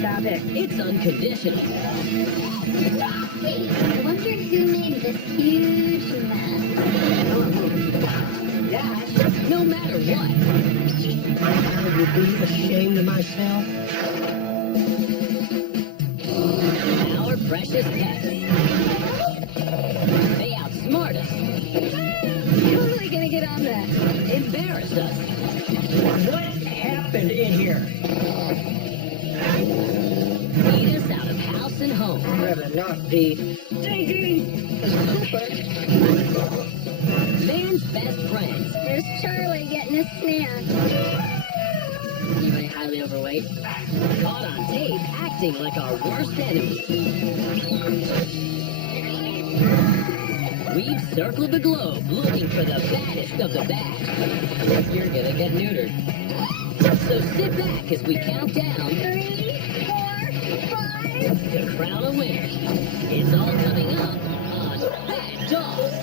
Stop it. It's unconditional. I wonder who made this huge mess. No matter what. I would be ashamed of myself. Our precious pets. They outsmart us. Totally gonna get on that. Embarrass us. What happened in here? Beat us out of house and home. Rather not be thinking as Cooper. Man's best friends. There's Charlie getting a snack. Anybody highly overweight? Caught on tape acting like our worst enemy. We've circled the globe looking for the baddest of the bad. You're gonna get neutered. So sit back as we count down 3, 4, 5. to crown a winner. It's all coming up on Bad Dogs.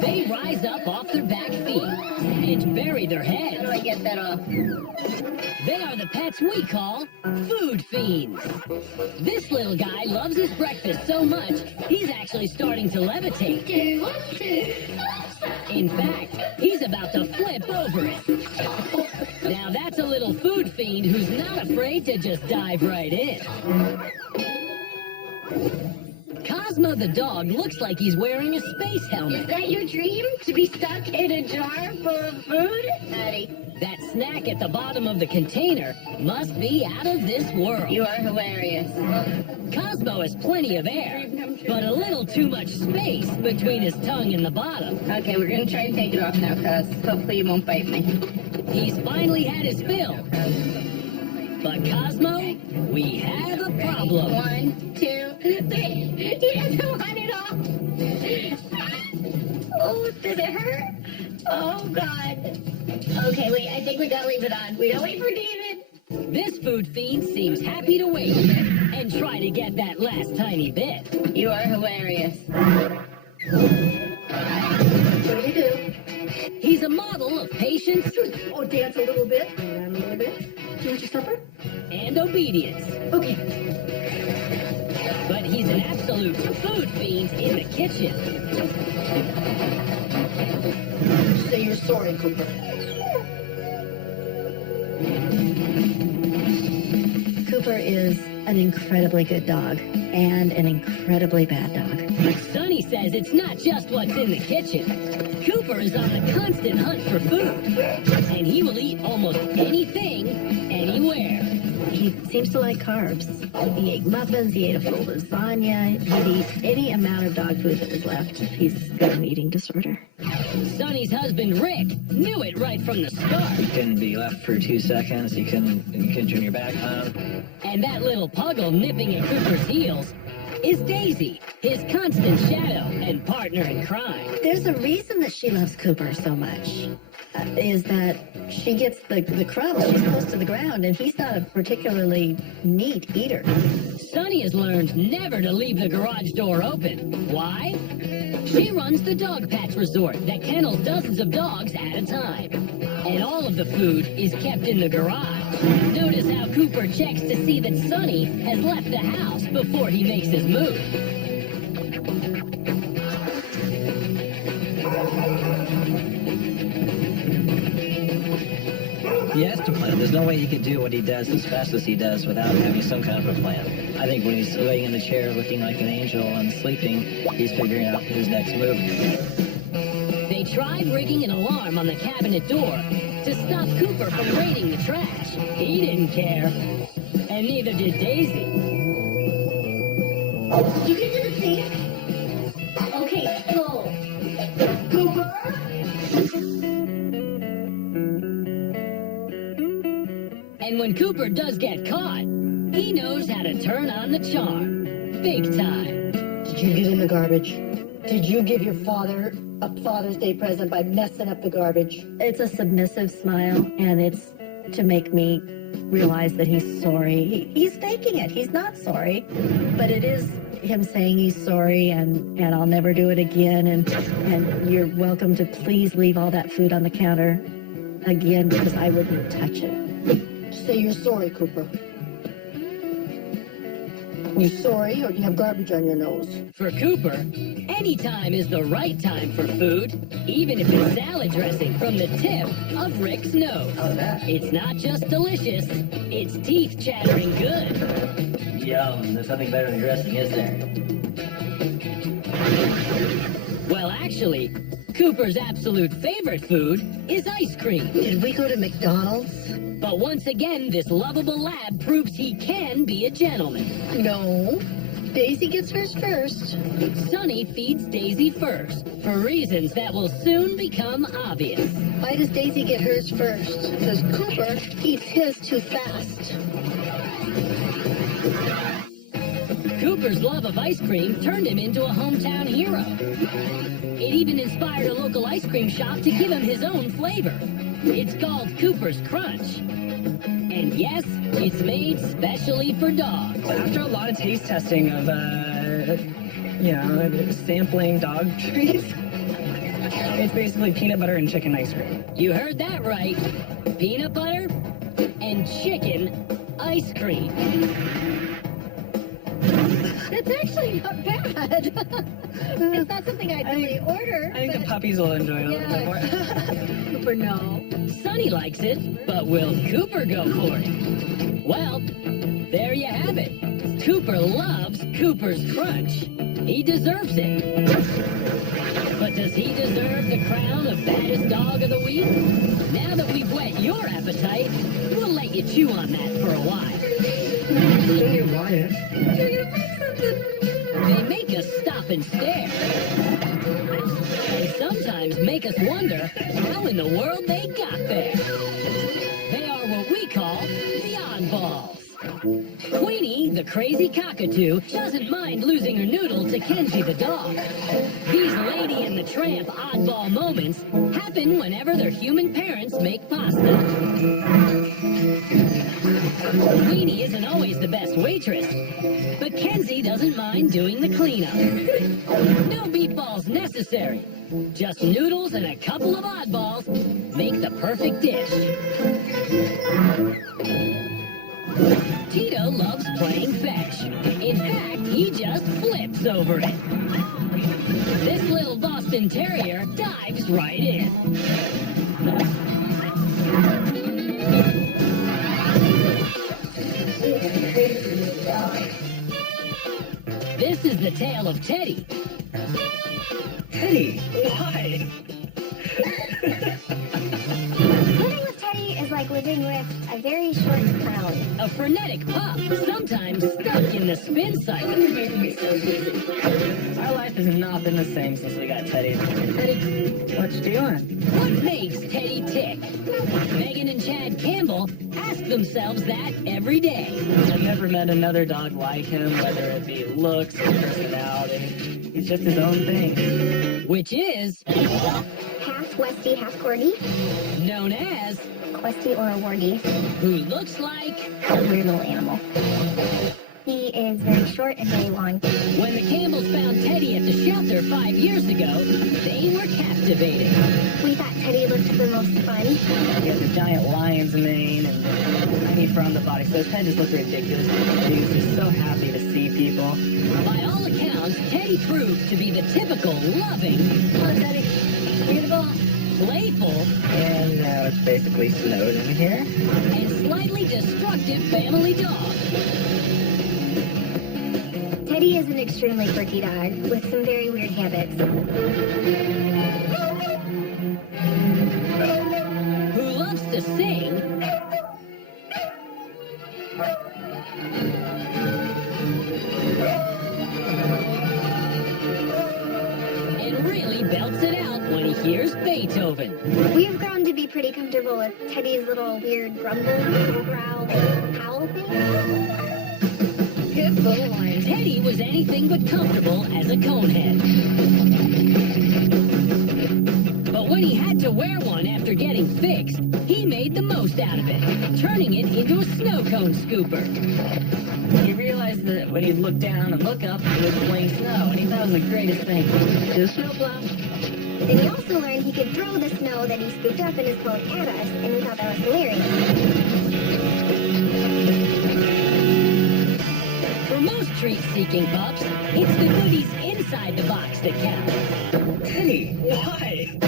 They rise up off their back feet and bury their heads. How do I get that off? They are the pets we call food fiends. This little guy loves his breakfast so much, he's actually starting to levitate. In fact, he's about to flip over it. Now that's a little food fiend who's not afraid to just dive right in. Cosmo the dog looks like he's wearing a space Is helmet. that your dream? To be stuck in a jar full of food? Maddie, That snack at the bottom of the container must be out of this world. you are hilarious. Cosmo has plenty of air, but a little too much space between his tongue and the bottom. Okay, we're gonna try and take it off now, cuz hopefully you won't bite me. He's finally had his fill. But Cosmo, we have a problem. 1, 2, 3. He doesn't want it off. Oh, does it hurt? Oh, God. Okay, wait, I think we gotta leave it on. We gotta wait for David. This food fiend seems happy to wait and try to get that last tiny bit. You are hilarious. What do you do? He's a model of patience Oh, dance a little bit. Go around a little bit. Do you want your supper? and obedience. Okay. But he's an absolute food fiend in the kitchen. Say you're sorry, Cooper. Cooper is an incredibly good dog and an incredibly bad dog. Sonny says it's not just what's in the kitchen. Cooper is on a constant hunt for food, and he will eat almost anything, anywhere. He seems to like carbs. He ate muffins, he ate a full lasagna, he'd eat any amount of dog food that was left. He's got an eating disorder. Sonny's husband, Rick, knew it right from the start. Couldn't be left for 2 seconds. You couldn't turn your back on him. And that little puggle nipping at Cooper's heels is Daisy, his constant shadow and partner in crime. There's a reason that she loves Cooper so much, is that she gets the crumbs. She's close to the ground, and he's not a particularly neat eater. Sonny has learned never to leave the garage door open. Why? She runs the dog patch resort that kennels dozens of dogs at a time. And all of the food is kept in the garage. Notice how Cooper checks to see that Sonny has left the house before he makes his move. He has to plan. There's no way he could do what he does as fast as he does without having some kind of a plan. I think when he's laying in the chair looking like an angel and sleeping, he's figuring out his next move. They tried rigging an alarm on the cabinet door to stop Cooper from raiding the trash. He didn't care. And neither did Daisy. Did you get to the sink? Okay, go. Cooper? And when Cooper does get caught, he knows how to turn on the charm. Big time. Did you get in the garbage? Did you give your father a Father's Day present by messing up the garbage? It's a submissive smile, and it's to make me realize that he's sorry. He's faking it. He's not sorry, but it is him saying he's sorry and I'll never do it again, and you're welcome to please leave all that food on the counter again because I wouldn't touch it. Say you're sorry, Cooper. You sorry, or do you have garbage on your nose? For Cooper, any time is the right time for food, even if it's salad dressing from the tip of Rick's nose. How's that? It's not just delicious, it's teeth-chattering good. Yum, there's nothing better than dressing, is there? Well, actually, Cooper's absolute favorite food is ice cream. Did we go to McDonald's? But once again, this lovable lab proves he can be a gentleman. No. Daisy gets hers first. Sonny feeds Daisy first, for reasons that will soon become obvious. Why does Daisy get hers first? Because Cooper eats his too fast. Cooper's love of ice cream turned him into a hometown hero. It even inspired a local ice cream shop to give him his own flavor. It's called Cooper's Crunch. And yes, it's made specially for dogs. After a lot of taste testing of, sampling dog treats, it's basically peanut butter and chicken ice cream. You heard that right. Peanut butter and chicken ice cream. It's actually not bad. It's not something I'd really order. I think the puppies will enjoy it a little bit more. Cooper, no. Sonny likes it, but will Cooper go for it? Well, there you have it. Cooper loves Cooper's Crunch. He deserves it. But does he deserve the crown of baddest dog of the week? Now that we've whet your appetite, we'll let you chew on that for a while. They make us stop and stare. And sometimes make us wonder how in the world they got there. They are what we call the oddballs. Queenie, the crazy cockatoo, doesn't mind losing her noodle to Kenzie the dog. These Lady and the Tramp oddball moments happen whenever their human parents make pasta. Queenie isn't always the best waitress, but Kenzie doesn't mind doing the cleanup. No meatballs necessary. Just noodles and a couple of oddballs make the perfect dish. Tito loves playing fetch. In fact, he just flips over it. This little Boston Terrier dives right in. This is the tale of Teddy. Teddy, why? Living with Teddy is like living with a very short clown. A frenetic pup, sometimes stuck in the spin cycle. Our life has not been the same since we got Teddy. Teddy, what you doing? What makes Teddy tick? Megan and Chad Campbell ask themselves that every day. I've never met another dog like him, whether it be looks or personality. He's just his own thing. Which is Half Westie, half Corgi. known as Questie or a Wargie. who looks like. A weird little animal. He is very short and very long. When the Campbells found Teddy at the shelter 5 years ago, they were captivated. We thought Teddy looked the most fun. He has a giant lion's mane and tiny front of the body, so his head just looks ridiculous. And he's just so happy to see people. By all accounts, Teddy proved to be the typical loving, Teddy. You're the boss. playful, And now it's basically snowed in here. and slightly destructive family dog. Teddy is an extremely quirky dog with some very weird habits. Who loves to sing and really belts it out when he hears Beethoven. We've grown to be pretty comfortable with Teddy's little weird grumble, growl, howl thing. Good little line. Teddy was anything but comfortable as a conehead. But when he had to wear one after getting fixed, he made the most out of it, turning it into a snow cone scooper. He realized that when he'd look down and look up, it was plain snow, and he thought it was the greatest thing. Just snowplow. And he also learned he could throw the snow that he scooped up in his coat at us, and we thought that was hilarious. interesting, pups. It's the goodies inside the box that count. Teddy, why?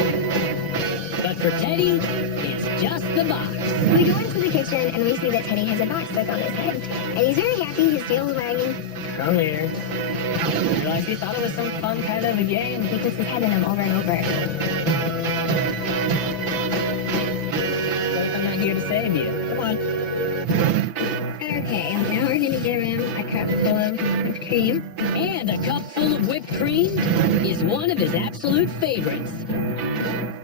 But for Teddy, it's just the box. We go into the kitchen and we see that Teddy has a box stuck on his head. And he's very happy, his tail's wagging. Come here. I realized he thought it was some fun kind of a game. He puts his head in him over and over. But I'm not here to save you. Come on. Okay, now we're gonna give him a cup full of whipped cream. And a cup full of whipped cream is one of his absolute favorites.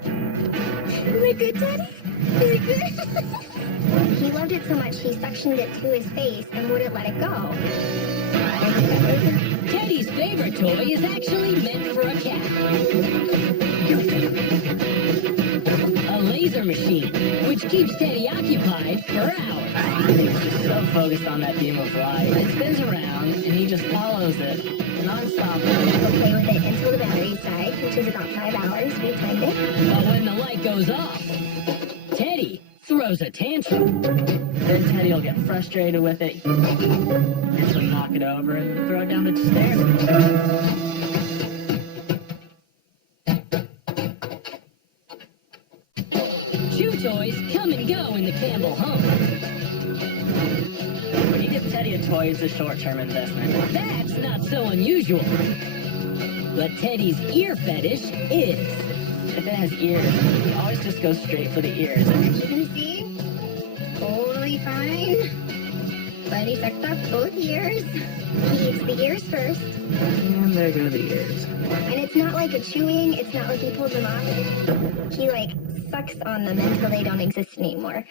Is it good, Teddy? Is it good? He loved it so much he suctioned it to his face and wouldn't let it go. Teddy's favorite toy is actually meant for a cat. A laser machine, which keeps Teddy occupied for hours. He's so focused on that beam of light. It spins around, and he just follows it non-stop. He'll play with it until the batteries die, which is about 5 hours. We timed it. But when the light goes off, Teddy throws a tantrum. Then Teddy will get frustrated with it. He'll knock it over and throw it down the stairs. Chew toys come and go in the Campbell home. When you give Teddy a toy, it's a short-term investment. That's not so unusual. But Teddy's ear fetish is. If it has ears, he always just goes straight for the ears. You can see, totally fine. But he sucked up both ears. He eats the ears first. And there go the ears. And it's not like a chewing, it's not like he pulls them off. He like sucks on them until they don't exist anymore.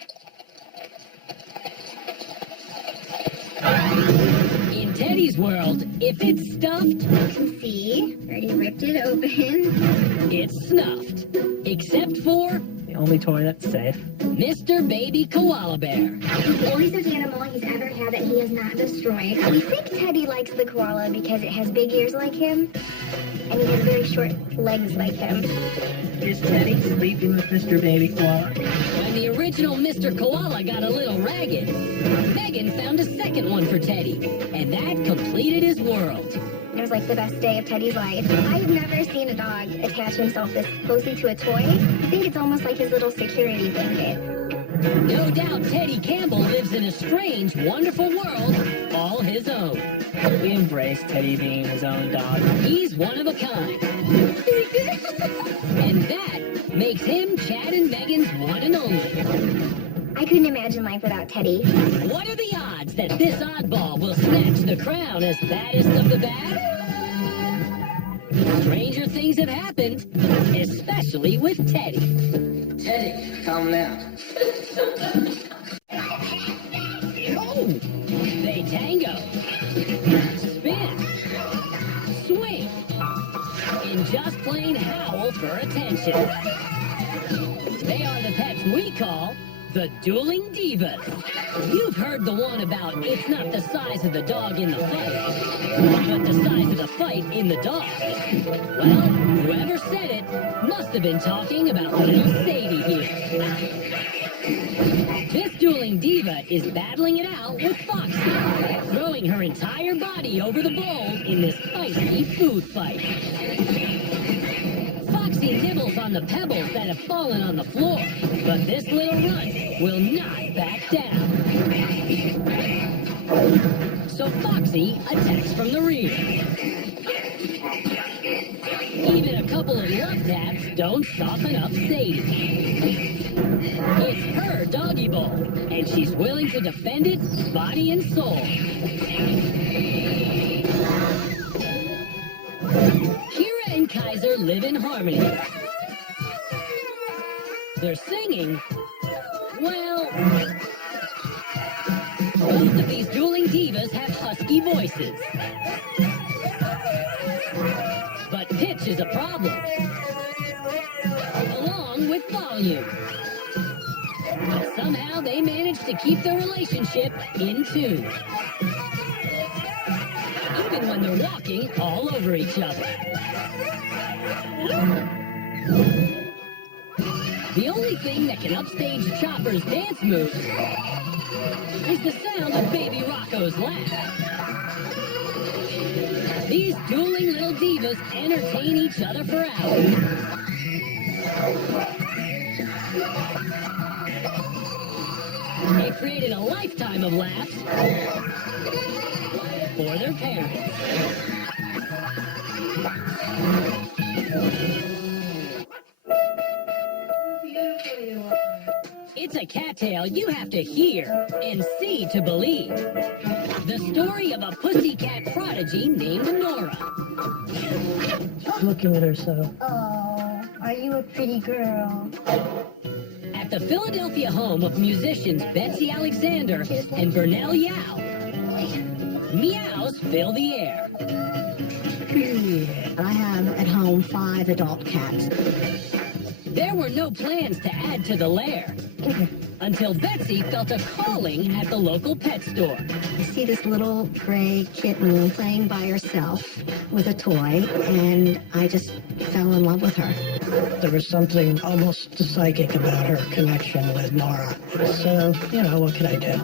In Teddy's world, if it's stuffed, You can see, already ripped it open. it's snuffed. Except for The only toy that's safe. Mr. Baby Koala Bear. The only stuffed animal he's ever had that he has not destroyed. We think Teddy likes the koala because it has big ears like him, and he has very short legs like him. Is Teddy sleeping with Mr. Baby Koala? When the original Mr. Koala got a little ragged, Megan found a second one for Teddy, and that completed his world. It was like the best day of Teddy's life. I've never seen a dog attach himself this closely to a toy. I think it's almost like his little security blanket. No doubt Teddy Campbell lives in a strange, wonderful world all his own. We embrace Teddy being his own dog. He's one of a kind. And that makes him Chad and Megan's one and only. I couldn't imagine life without Teddy. What are the odds that this oddball will snatch the crown as baddest of the bad? Stranger things have happened, especially with Teddy. Teddy, calm down. Oh! They tango, spin, swing, and just plain howl for attention. They are the pets we call the dueling divas. You've heard the one about it's not the size of the dog in the fight, but the size of the fight in the dog. Well, whoever said it must have been talking about little Sadie here. This dueling diva is battling it out with Foxy, throwing her entire body over the bowl in this feisty food fight. Foxy nibbles on the pebbles that have fallen on the floor, but this little runt will not back down. So Foxy attacks from the rear. Even a couple of love taps don't soften up Sadie. It's her doggy bowl, and she's willing to defend it body and soul. Kira and Kaiser live in harmony. They're singing, well, both of these dueling divas have husky voices. But pitch is a problem, along with volume. But somehow they manage to keep their relationship in tune. Even when they're walking all over each other. The only thing that can upstage Chopper's dance moves is the sound of Baby Rocco's laugh. These dueling little divas entertain each other for hours. It created a lifetime of laughs for their parents. It's a cattail you have to hear and see to believe. The story of a pussycat prodigy named Nora. Looking at her so. Oh, are you a pretty girl? At the Philadelphia home of musicians Betsy Alexander and Burnell Yao, meows fill the air. I have at home 5 adult cats. There were no plans to add to the lair until Betsy felt a calling at the local pet store. I see this little gray kitten playing by herself with a toy, and I just fell in love with her. There was something almost psychic about her connection with Nora. So, what could I do?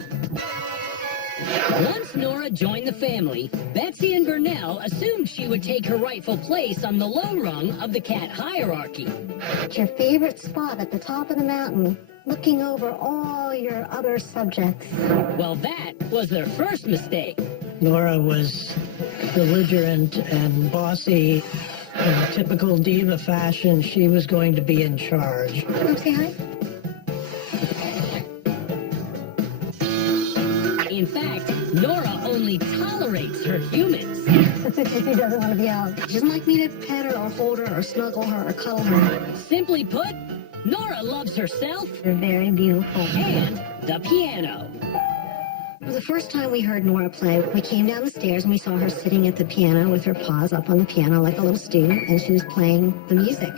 Once Nora joined the family, Betsy and Burnell assumed she would take her rightful place on the low rung of the cat hierarchy. It's your favorite spot at the top of the mountain, looking over all your other subjects. Well, that was their first mistake. Nora was belligerent and bossy. In typical diva fashion, she was going to be in charge. Come say hi. In fact, Nora only tolerates her humans. She doesn't want to be out. She doesn't like me to pet her or hold her or snuggle her or cuddle her. Simply put, Nora loves herself You're very beautiful. and the piano. The first time we heard Nora play, we came down the stairs and we saw her sitting at the piano with her paws up on the piano like a little student, and she was playing the music.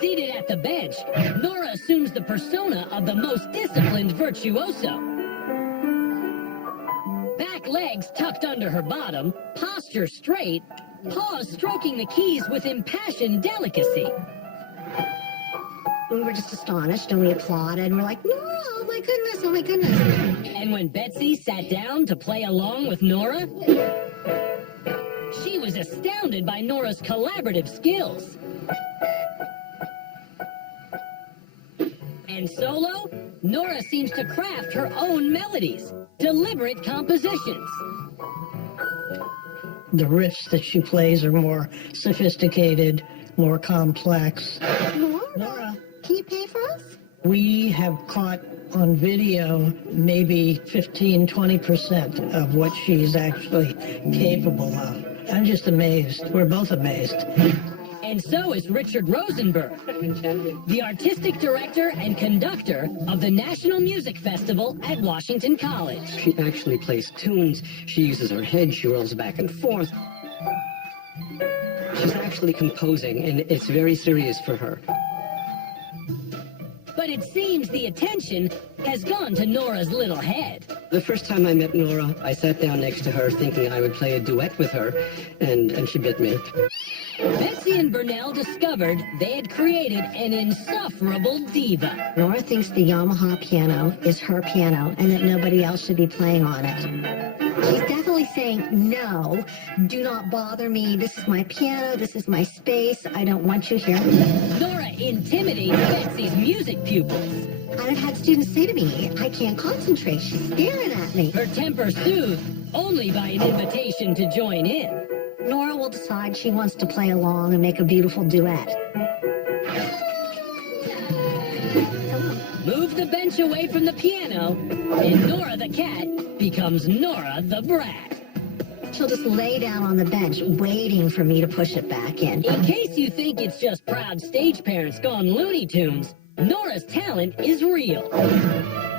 Seated at the bench, Nora assumes the persona of the most disciplined virtuoso. Back legs tucked under her bottom, posture straight, paws stroking the keys with impassioned delicacy. We were just astonished and we applauded and we're like, no, oh my goodness, oh my goodness. And when Betsy sat down to play along with Nora, she was astounded by Nora's collaborative skills. And solo, Nora seems to craft her own melodies, deliberate compositions. The riffs that she plays are more sophisticated, more complex. Nora, can you pay for us? We have caught on video maybe 15-20% of what she's actually capable of. I'm just amazed. We're both amazed. And so is Richard Rosenberg, the artistic director and conductor of the National Music Festival at Washington College. She actually plays tunes. She uses her head. She rolls back and forth. She's actually composing, and it's very serious for her. But it seems the attention has gone to Nora's little head. The first time I met Nora, I sat down next to her thinking I would play a duet with her, and she bit me. Betsy and Burnell discovered they had created an insufferable diva. Nora thinks the Yamaha piano is her piano and that nobody else should be playing on it. She's definitely saying, no, do not bother me. This is my piano. This is my space. I don't want you here. Nora intimidates Betsy's music pupils. I've had students say to me, I can't concentrate. She's staring at me. Her temper soothed only by an invitation to join in. Nora will decide she wants to play along and make a beautiful duet. Move the bench away from the piano, and Nora the cat becomes Nora the brat. She'll just lay down on the bench, waiting for me to push it back in. In case you think it's just proud stage parents gone Looney Tunes, Nora's talent is real.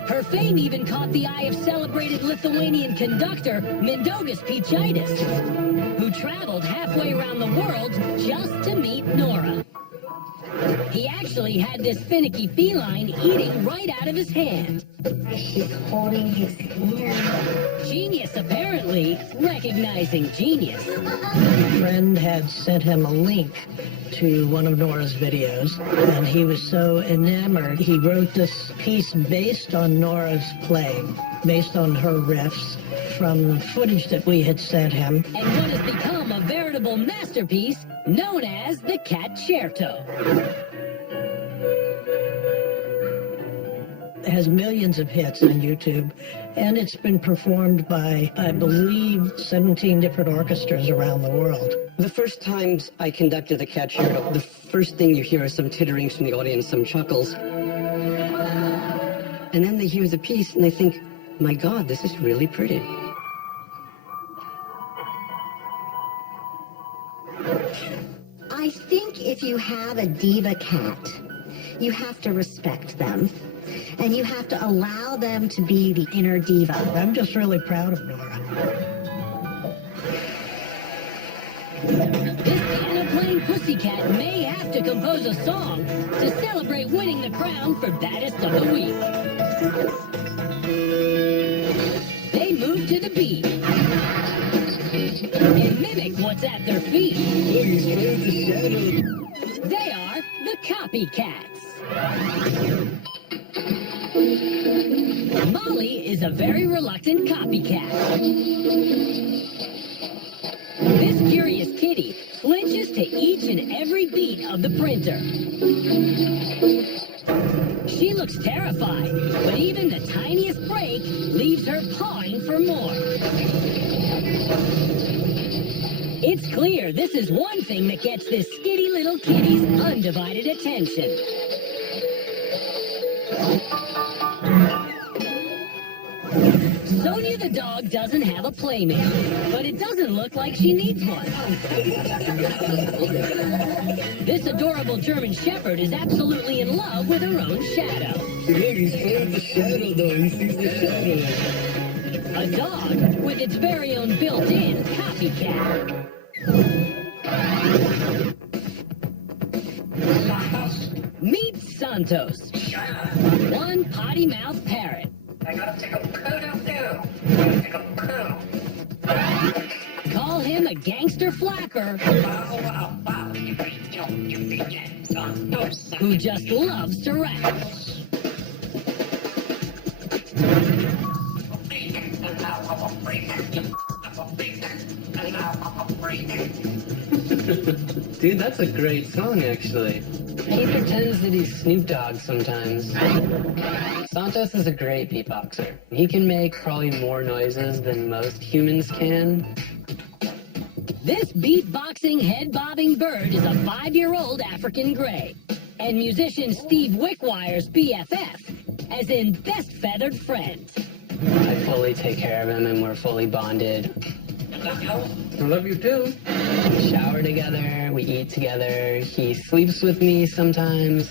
Her fame even caught the eye of celebrated Lithuanian conductor Mindaugas Pichaitis, who traveled halfway around the world just to meet Nora. He actually had this finicky feline eating right out of his hand. She's holding his hand. Genius, apparently, recognizing genius. A friend had sent him a link to one of Nora's videos, and he was so enamored, he wrote this piece based on Nora's playing, based on her riffs, from footage that we had sent him. And what has become a veritable masterpiece known as the Concerto. It has millions of hits on YouTube, and it's been performed by, I believe, 17 different orchestras around the world. The first times I conducted the Concerto, the first thing you hear is some titterings from the audience, some chuckles. And then they hear the piece and they think, my God, this is really pretty. I think if you have a diva cat, you have to respect them. And you have to allow them to be the inner diva. I'm just really proud of Nora. This piano-playing pussycat may have to compose a song to celebrate winning the crown for baddest of the week. They move to the beat and mimic what's at their feet. They are the copycats. Molly is a very reluctant copycat. This curious kitty flinches to each and every beat of the printer. She looks terrified, but even the tiniest break leaves her pawing for more. It's clear this is one thing that gets this skitty little kitty's undivided attention. Sonia the dog doesn't have a playmate, but it doesn't look like she needs one. This adorable German Shepherd is absolutely in love with her own shadow. He's the shadow, though. He sees the shadow. A dog with its very own built-in copycat. Meet Santos, one potty-mouthed parrot. I gotta take a poo too. Call him a gangster flapper who just loves to rap. Dude, that's a great song, actually. He pretends that he's Snoop Dogg sometimes. Santos is a great beatboxer. He can make probably more noises than most humans can. This beatboxing, head-bobbing bird is a 5-year-old African gray, and musician Steve Wickwire's BFF, as in best feathered friend. I fully take care of him, and we're fully bonded. I love you too. We shower together, we eat together, he sleeps with me sometimes.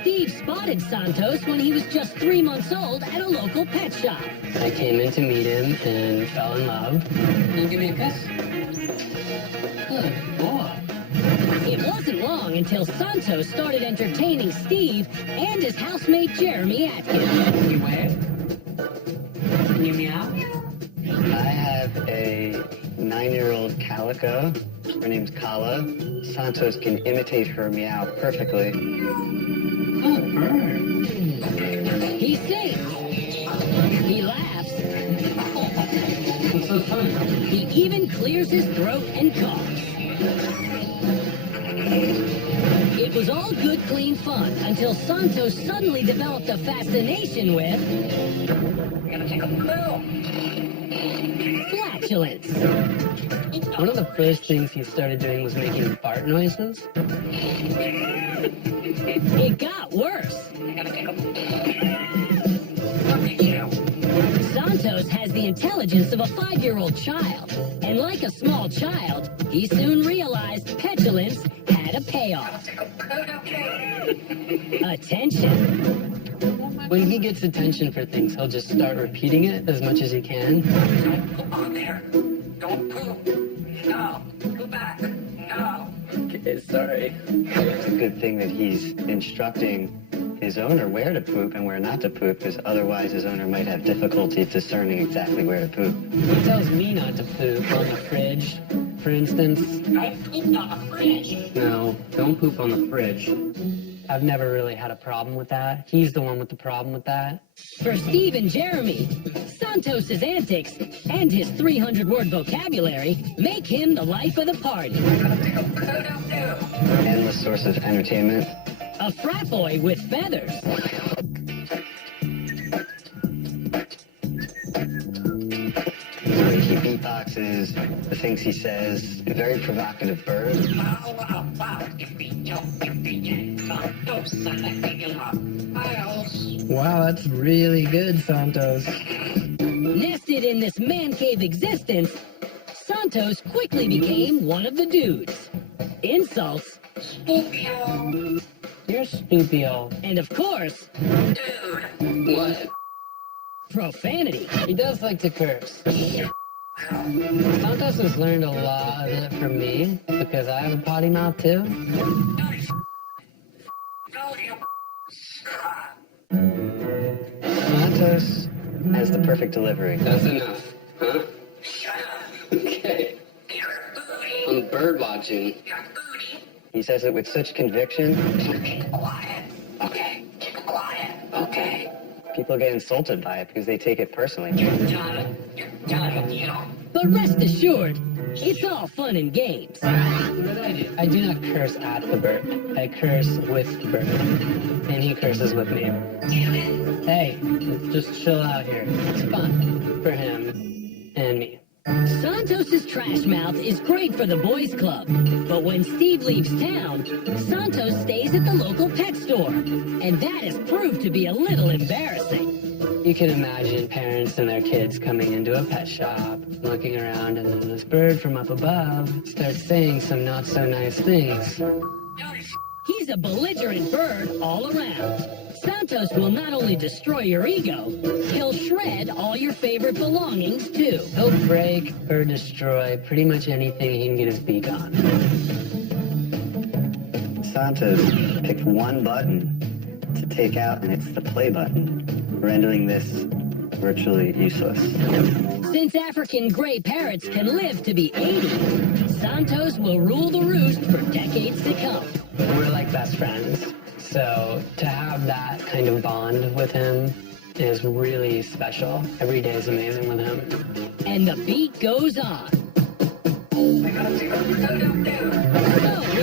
Steve spotted Santos when he was just 3 months old at a local pet shop. I came in to meet him and fell in love. Can you give me a kiss? Good boy. It wasn't long until Santos started entertaining Steve and his housemate Jeremy Atkins. You wave? Can you meow? I have a 9-year-old calico. Her name's Kala. Santos can imitate her meow perfectly. Oh, bird. He sings. He laughs. What's so funny? He even clears his throat and coughs. It was all good, clean fun until Santos suddenly developed a fascination with flatulence. One of the first things he started doing was making fart noises. It got worse. Santos has the intelligence of a 5-year-old child, and like a small child, he soon realized petulance had a payoff. Attention. When he gets attention for things, he'll just start repeating it as much as he can. Don't poo on there. Don't poo. No. Go back. No. is sorry. It's a good thing that he's instructing his owner where to poop and where not to poop, because otherwise his owner might have difficulty discerning exactly where to poop. He tells me not to poop on the fridge, for instance. I pooped on the fridge. No, don't poop on the fridge. I've never really had a problem with that. He's the one with the problem with that. For Steve and Jeremy, Santos's antics and his 300-word vocabulary make him the life of the party. Endless source of entertainment. A frat boy with feathers. He beatboxes, the things he says, a very provocative bird. Wow, that's really good, Santos. Nested in this man cave existence, Santos quickly became one of the dudes. Insults, You're stupid. and of course, What? profanity. He does like to curse. Santos has learned a lot of it from me because I have a potty mouth too. Santos has the perfect delivery. That's enough, huh? Okay. I'm bird watching. He says it with such conviction, Okay, keep quiet. Okay. people get insulted by it because they take it personally. You're done, you know. But rest assured, it's all fun and games. I do not curse at the bird. I curse with the bird. And he curses with me. Hey, just chill out here. It's fun for him and me. Santos's trash mouth is great for the boys club, but when Steve leaves town, Santos stays at the local pet store, and that has proved to be a little embarrassing. You can imagine parents and their kids coming into a pet shop, looking around, and then this bird from up above starts saying some not so nice things. He's a belligerent bird all around. Santos will not only destroy your ego, he'll shred all your favorite belongings too. He'll break or destroy pretty much anything he can get his beak on. Santos picked one button to take out, and it's the play button, rendering this virtually useless. Since African gray parrots can live to be 80, Santos will rule the roost for decades to come. We're like best friends. So to have that kind of bond with him is really special. Every day is amazing with him. And the beat goes on. So, will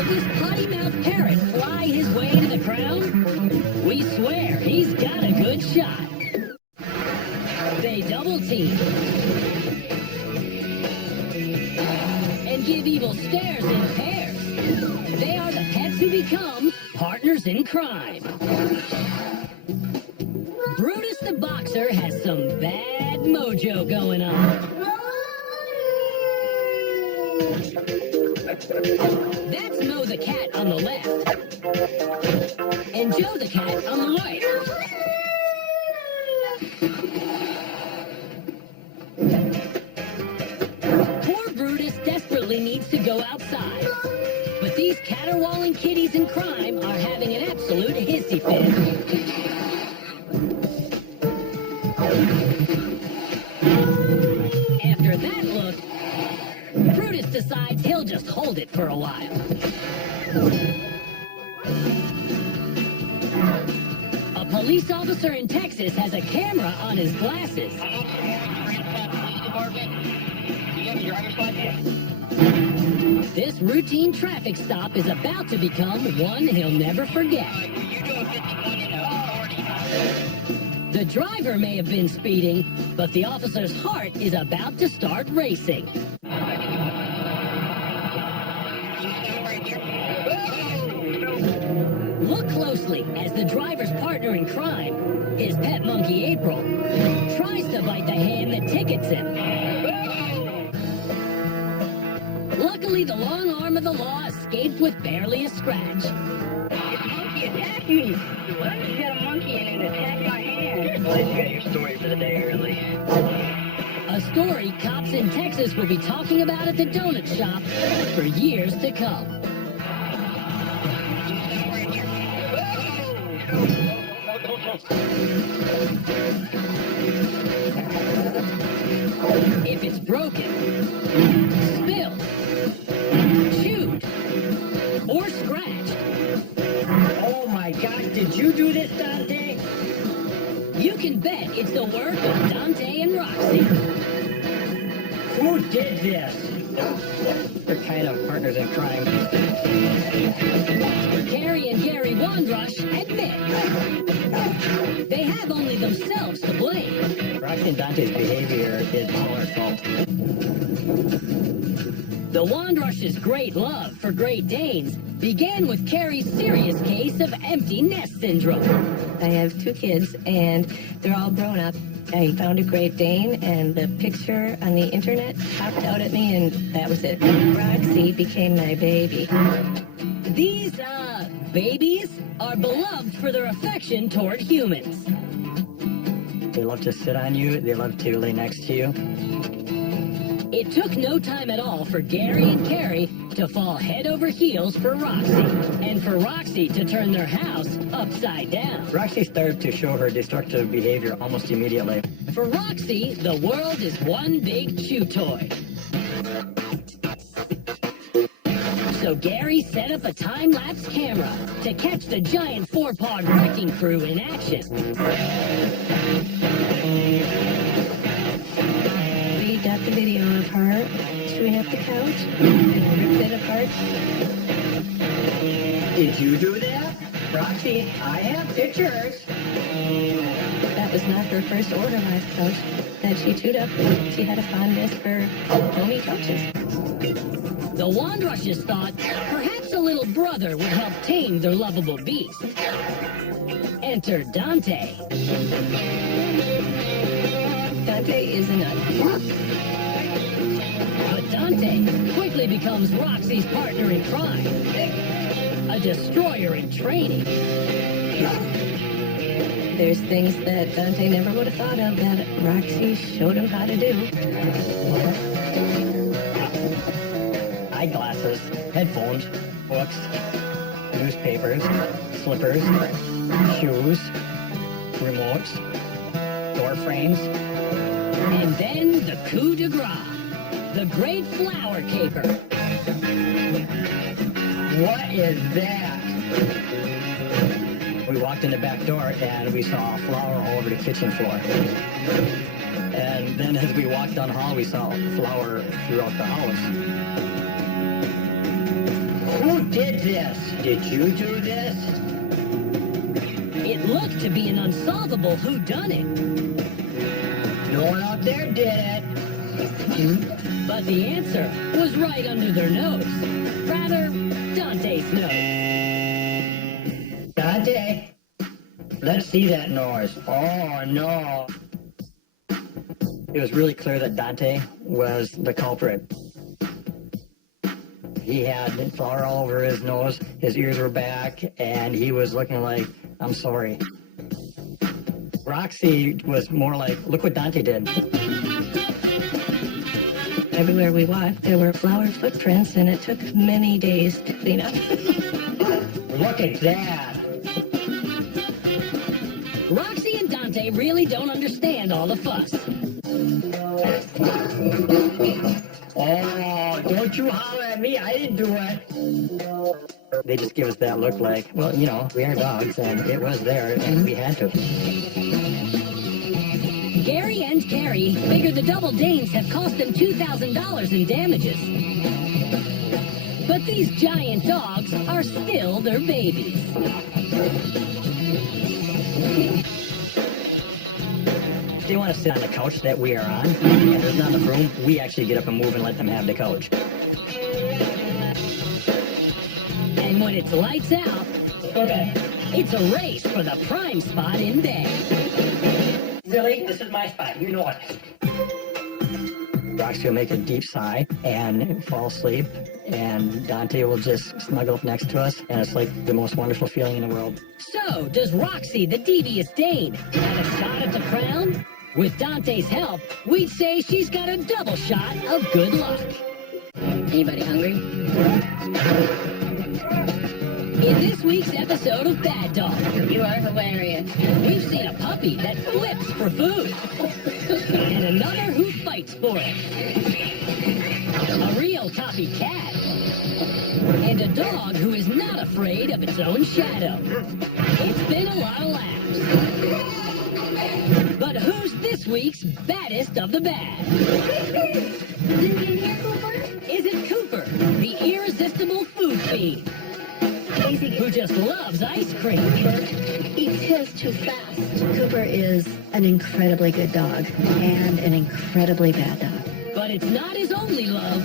this potty-mouthed parrot fly his way to the crown? We swear he's got a good shot. They double team and give evil stares in pairs. They are the pets who become partners in crime. Brutus the boxer has some bad mojo going on. That's Mo the cat on the left, and Joe the cat on the right. Poor Brutus desperately needs to go outside, but these caterwauling kitties in crime are having an absolute hissy fit. After that look, Brutus decides he'll just hold it for a while. A police officer in Texas has a camera on his glasses. This routine traffic stop is about to become one he'll never forget. The driver may have been speeding, but the officer's heart is about to start racing. Look closely as the driver's partner in crime, his pet monkey April, tries to bite the hand that tickets him. Luckily, the long arm of the law escaped with barely a scratch. Monkey attacked me. Well, you got a monkey and it attacked my hand. Well, you got your story for the day early. A story cops in Texas will be talking about at the donut shop for years to come. If it's broken, spilled, chewed, or scratched, Oh my gosh, did you do this, Dante? you can bet it's the work of Dante and Roxy. Who did this? They're kind of partners in crime. Carrie and Gary Wandrush admit they have only themselves to blame. Roxy and Dante's behavior is all our fault. The Wandrush's great love for Great Danes began with Carrie's serious case of empty nest syndrome. I have 2 kids, and they're all grown up. I found a Great Dane, and the picture on the internet popped out at me, and that was it. Roxy became my baby. These, babies are beloved for their affection toward humans. They love to sit on you. They love to lay next to you. It took no time at all for Gary and Carrie to fall head over heels for Roxy, and for Roxy to turn their house upside down. Roxy started to show her destructive behavior almost immediately. For Roxy, the world is one big chew toy. So Gary set up a time-lapse camera to catch the giant four-pawed wrecking crew in action. We got the video of her chewing up the couch and ripped it apart. Did you do that? Roxy, I have pictures. That was not her first organized couch that she chewed up. She had a fondness for foamy couches. The Wandrushes thought perhaps a little brother would help tame their lovable beast. Enter Dante. Dante is a nut. But Dante quickly becomes Roxy's partner in crime. A destroyer in training. There's things that Dante never would have thought of that Roxy showed him how to do. Eyeglasses, headphones, books, newspapers, slippers, shoes, remotes, door frames. And then the coup de grace. The great flower caper. What is that? We walked in the back door and we saw a flower all over the kitchen floor. And then as we walked down the hall, we saw a flower throughout the house. Who did this? Did you do this? It looked to be an unsolvable whodunit. No one out there did it. But the answer was right under their nose. Rather, Dante's nose. Dante, let's see that nose. Oh, no. It was really clear that Dante was the culprit. He had flour all over his nose, his ears were back, and he was looking like, I'm sorry. Roxy was more like, look what Dante did. Everywhere we walked, there were flower footprints, and it took many days to clean up. Look at that. Roxy and Dante really don't understand all the fuss. Oh, don't you holler at me. I didn't do it. They just give us that look like, well, you know, we are dogs, and it was there, and we had to. Gary and Carrie figure the double Danes have cost them $2,000 in damages. But these giant dogs are still their babies. They want to sit on the couch that we are on, and there's not enough room. We actually get up and move and let them have the couch. And when it's lights out, it's a race for the prime spot in bed. Silly, this is my spot. You know it. Roxy will make a deep sigh and fall asleep, and Dante will just snuggle up next to us, and it's like the most wonderful feeling in the world. So, does Roxy, the devious Dane, have a shot at the crown? With Dante's help, we'd say she's got a double shot of good luck. Anybody hungry? In this week's episode of Bad Dog, You are hilarious. we've seen a puppy that flips for food, and another who fights for it, a real copycat, and a dog who is not afraid of its own shadow. It's been a lot of laughs. But who's this week's baddest of the bad? Is it Cooper, the irresistible food fiend, who just loves ice cream? Eats his too fast. Cooper is an incredibly good dog and an incredibly bad dog. But it's not his only love.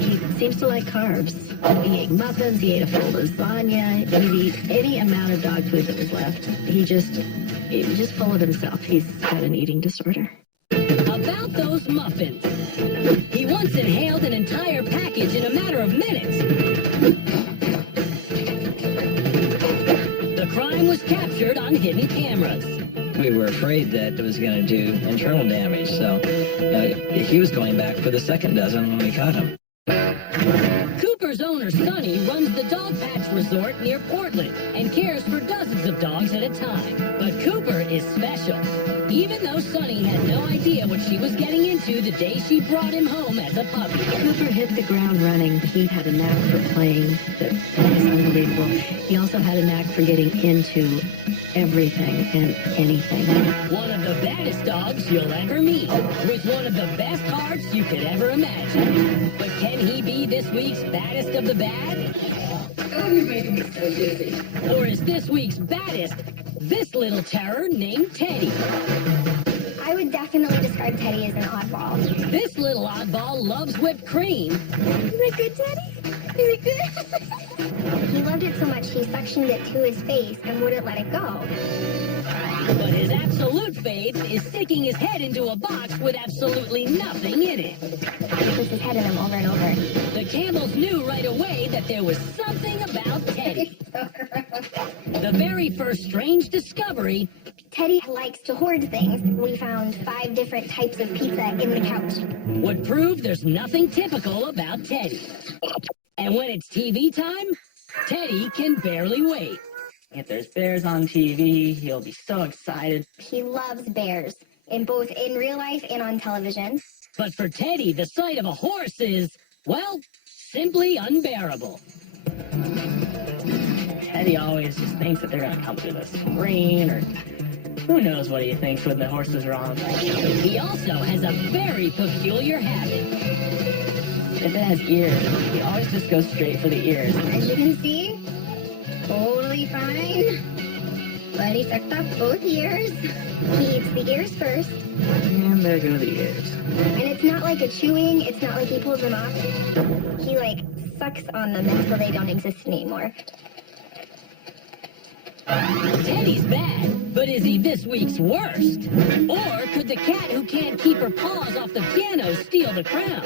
He seems to like carbs. He ate muffins, he ate a full lasagna, he'd eat any amount of dog food that was left. He's just full of himself. He's got an eating disorder. About those muffins. He once inhaled an entire package in a matter of minutes. The crime was captured on hidden cameras. We were afraid that it was going to do internal damage, so he was going back for the second dozen when we caught him. Cooper's owner, Sonny, runs the Dog Patch Resort near Portland and cares for dozens of dogs at a time. But Cooper is special. Even though Sonny had no idea what she was getting into the day she brought him home as a puppy. Cooper hit the ground running. He had a knack for playing that was unbelievable. He also had a knack for getting into everything and anything. One of the baddest dogs you'll ever meet, with one of the best hearts you could ever imagine. But can he be this week's baddest of the bad? Oh, you're making me so dizzy. Or is this week's baddest this little terror named Teddy? I would definitely describe Teddy as an oddball. This little oddball loves whipped cream. Is it good, Teddy? Is it good? He loved it so much he suctioned it to his face and wouldn't let it go. But his absolute faith is sticking his head into a box with absolutely nothing in it. He puts his head in them over and over. The Campbells knew right away that there was something about Teddy. The very first strange discovery, Teddy likes to hoard things. We found 5 different types of pizza in the couch. would prove there's nothing typical about Teddy. And when it's TV time, Teddy can barely wait. If there's bears on TV, he'll be so excited. He loves bears, both in real life and on television. But for Teddy, the sight of a horse is, well, simply unbearable. Teddy always just thinks that they're going to come through the screen, or who knows what he thinks when the horses are on. He also has a very peculiar habit. If it has ears, he always just goes straight for the ears. As you can see, totally fine. But he sucked up both ears. He eats the ears first. And there go the ears. And it's not like a chewing, it's not like he pulls them off. He sucks on them until they don't exist anymore. Teddy's bad, but is he this week's worst? Or could the cat who can't keep her paws off the piano steal the crown?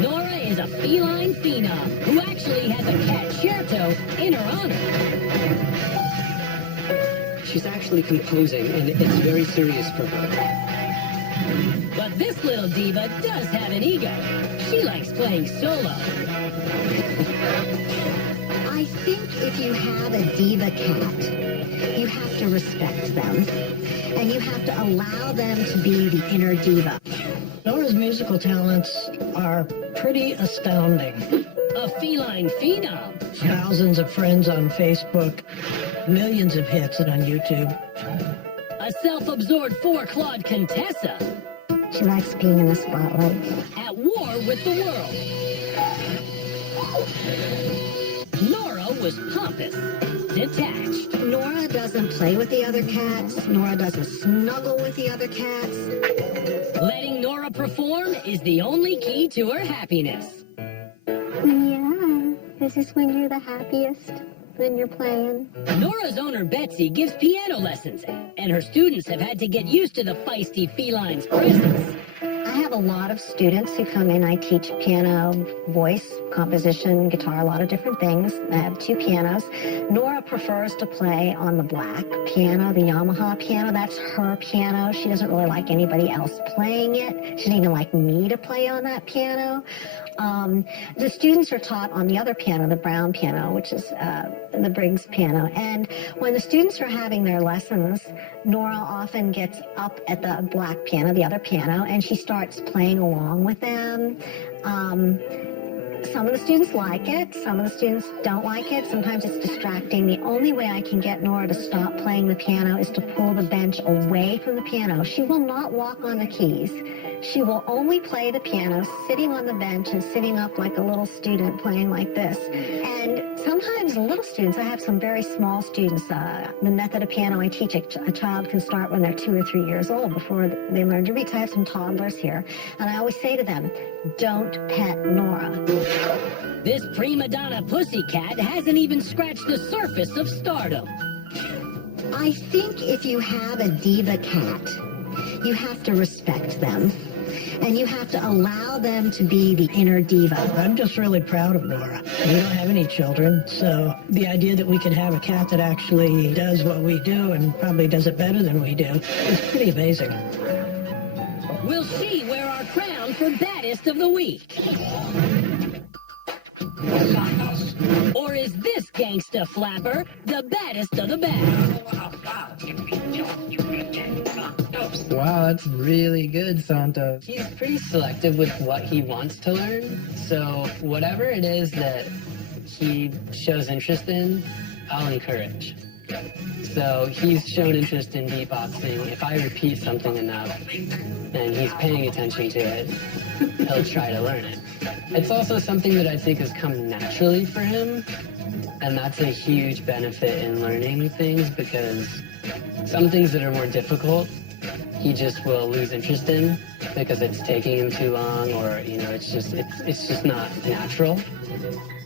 Nora is a feline phenom who actually has a cat Cherto in her honor. She's actually composing, and it's very serious for her. But this little diva does have an ego. She likes playing solo. I think if you have a diva cat, you have to respect them. And you have to allow them to be the inner diva. Nora's musical talents are pretty astounding. A feline phenom. Thousands of friends on Facebook, millions of hits on YouTube. A self-absorbed four-clawed Contessa. She likes being in the spotlight. At war with the world. Nora was pompous, detached. Nora doesn't play with the other cats. Nora doesn't snuggle with the other cats. Letting Nora perform is the only key to her happiness. Yeah, this is when you're the happiest, when you're playing. Nora's owner, Betsy, gives piano lessons, and her students have had to get used to the feisty feline's presence. I have a lot of students who come in. I teach piano, voice, composition, guitar, a lot of different things. I have 2 pianos. Nora prefers to play on the black piano, the Yamaha piano. That's her piano. She doesn't really like anybody else playing it. She doesn't even like me to play on that piano. The students are taught on the other piano, the brown piano, which is the Briggs piano. And when the students are having their lessons, Nora often gets up at the black piano, the other piano, and she starts playing along with them. Some of the students like it. Some of the students don't like it. Sometimes it's distracting. The only way I can get Nora to stop playing the piano is to pull the bench away from the piano. She will not walk on the keys. She will only play the piano sitting on the bench and sitting up like a little student playing like this. And sometimes little students, I have some very small students. The method of piano I teach, a child can start when they're 2 or 3 years old before they learn to read. So I have some toddlers here. And I always say to them, don't pet Nora. This prima donna pussycat hasn't even scratched the surface of stardom. I think if you have a diva cat, you have to respect them. And you have to allow them to be the inner diva. I'm just really proud of Nora. We don't have any children, so the idea that we could have a cat that actually does what we do and probably does it better than we do is pretty amazing. We'll see where our crown for baddest of the week. Or is this gangsta flapper the baddest of the bad? Wow, that's really good, Santos. He's pretty selective with what he wants to learn. So whatever it is that he shows interest in, I'll encourage. So he's shown interest in beatboxing. If I repeat something enough and he's paying attention to it, he'll try to learn it. It's also something that I think has come naturally for him, and that's a huge benefit in learning things, because some things that are more difficult, he just will lose interest in because it's taking him too long, or it's just not natural.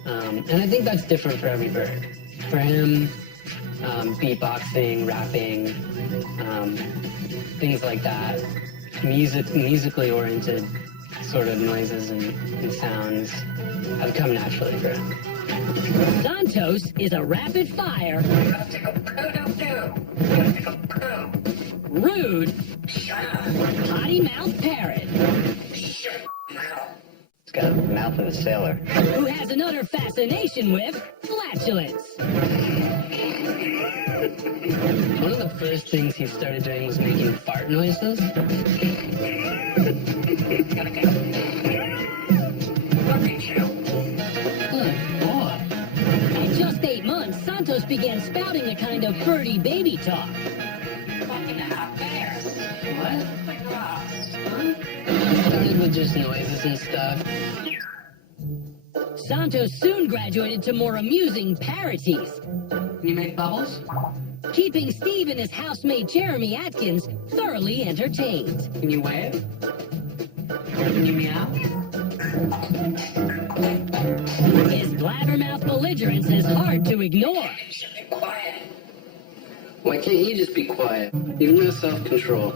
And I think that's different for every bird. For him, beatboxing, rapping, things like that, musically oriented sort of noises and sounds have come naturally for him. Santos is a rapid fire, rude, potty mouth parrot. It's got a mouth of a sailor. Who has an utter fascination with flatulence. One of the first things he started doing was making fart noises. At just 8 months, Santos began spouting a kind of birdie baby talk. Started with just noises and stuff. Santos soon graduated to more amusing parodies. Can you make bubbles? Keeping Steve and his housemate Jeremy Atkins thoroughly entertained. Can you wave? Can you meow? His blabbermouth belligerence is hard to ignore. Why can't you just be quiet? You have no self-control.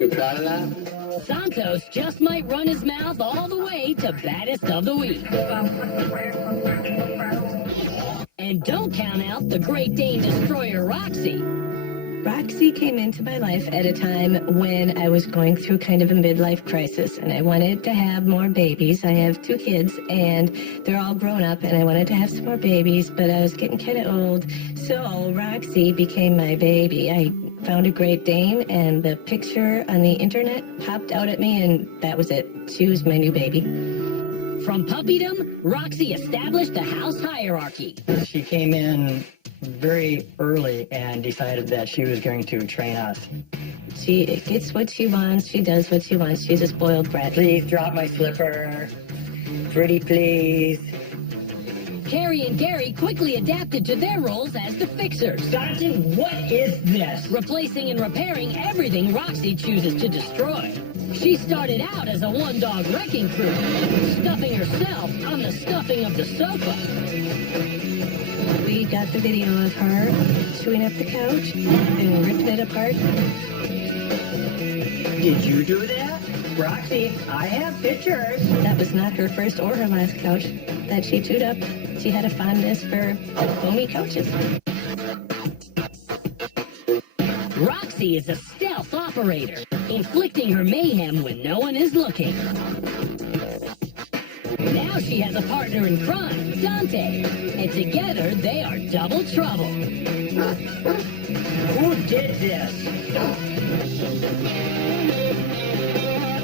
You proud of that? Santos just might run his mouth all the way to baddest of the week. And don't count out the Great Dane destroyer Roxy. Roxy came into my life at a time when I was going through kind of a midlife crisis, and I wanted to have more babies. I have 2 kids, and they're all grown up, and I wanted to have some more babies, but I was getting kind of old. So Roxy became my baby. I found a Great Dane, and the picture on the internet popped out at me, and that was it. She was my new baby. From puppydom, Roxy established a house hierarchy. She came in very early and decided that she was going to train us. She gets what she wants. She does what she wants. She's a spoiled brat. Please drop my slipper. Pretty please. Carrie and Gary quickly adapted to their roles as the fixers. Sergeant, what is this? Replacing and repairing everything Roxy chooses to destroy. She started out as a one-dog wrecking crew, stuffing herself on the stuffing of the sofa. We got the video of her chewing up the couch and ripping it apart. Did you do that? Roxy, I have pictures. That was not her first or her last couch that she chewed up. She had a fondness for foamy couches. Roxy is a stealth operator, inflicting her mayhem when no one is looking. Now she has a partner in crime, Dante, and together they are double trouble. Who did this?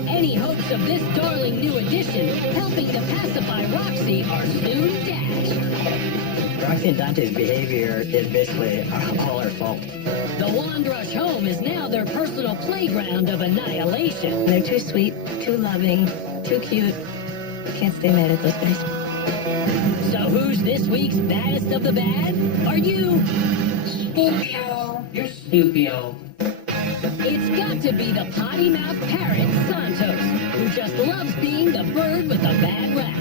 Any hopes of this darling new addition helping to pacify Roxy are soon dashed. Roxy and Dante's behavior is basically all her fault. The Wandrush home is now their personal playground of annihilation. They're too sweet, too loving, too cute. Can't stay mad at those guys. So who's this week's baddest of the bad? Are you? Spookio. You're spookio. It's got to be the potty-mouthed parrot, Santos, who just loves being the bird with the bad rap.